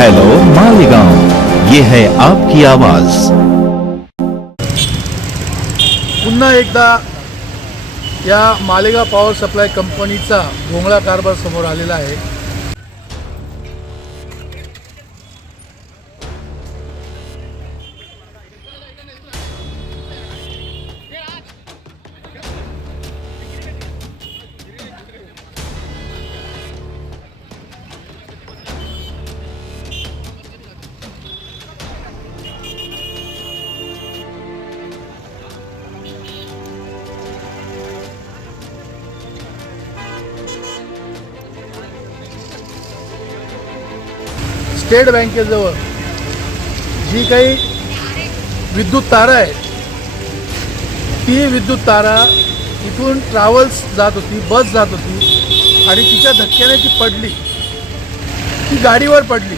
Hello Malegaon ये है आपकी आवाज़. पुन्हा एकदा या मालेगाव पॉवर सप्लाय कंपनीचा भोंगळा कारभार समोर आलेला आहे. स्टेट बँकेजवळ जी काही विद्युत तारा आहे ती विद्युत तारा इथून ट्रॅव्हल्स जात होती बस जात होती आणि तिच्या धक्क्याने ती पडली. ती गाडीवर पडली.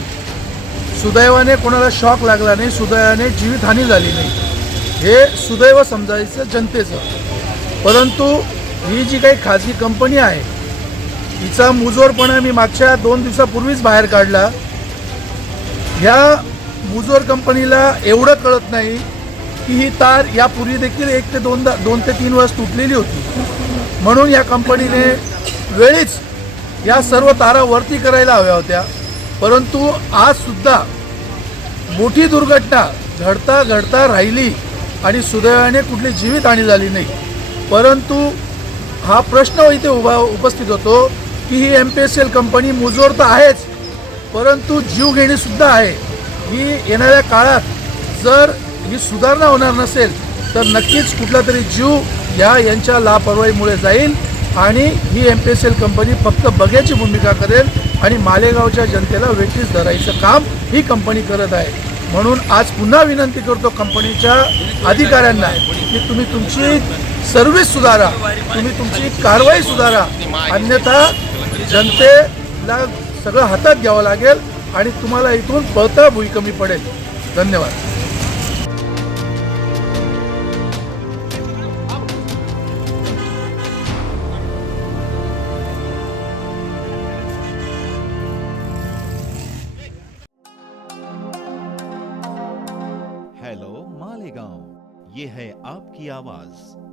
सुदैवाने कोणाला शॉक लागला नाही सुदैवाने जीवितहानी झाली नाही. हे सुदैव समजायचं जनतेचं. परंतु ही जी काही खाजगी कंपनी आहे तिचा मुजोरपणा मी मागच्या दोन दिवसापूर्वीच बाहेर काढला. ह्या मुजोर कंपनीला एवढं कळत नाही की ही तार यापूर्वी देखील एक ते दोनदा दोन ते तीन वेळेस तुटलेली होती. म्हणून या कंपनीने वेळीच या सर्व तारा वरती करायला हव्या होत्या. परंतु आजसुद्धा मोठी दुर्घटना घडता घडता राहिली आणि सुदैवाने कुठली जीवितहानी झाली नाही. परंतु हा प्रश्न इथे उभा उपस्थित होतो की ही M P S L company मुजोर तर आहेच परंतु जीवघेणी सुद्धा आहे. ही येणाऱ्या काळात जर ही सुधारणा होणार नसेल तर नक्कीच कुठला तरी जीव या यांच्या लापरवाहीमुळे जाईल आणि ही M P S L company फक्त बघ्याची भूमिका करेल आणि मालेगावच्या जनतेला वेठीस धरायचं काम ही कंपनी करत आहे. म्हणून आज पुन्हा विनंती करतो कंपनीच्या अधिकाऱ्यांना की तुम्ही तुमची सर्व्हिस सुधारा तुम्ही तुमची कारवाई सुधारा. अन्यथा जनतेला सगळं हातात घ्यावं लागेल आणि तुम्हाला इथून पळता भुई कमी पडेल. धन्यवाद. हॅलो मालेगांव ये है आपकी आवाज़.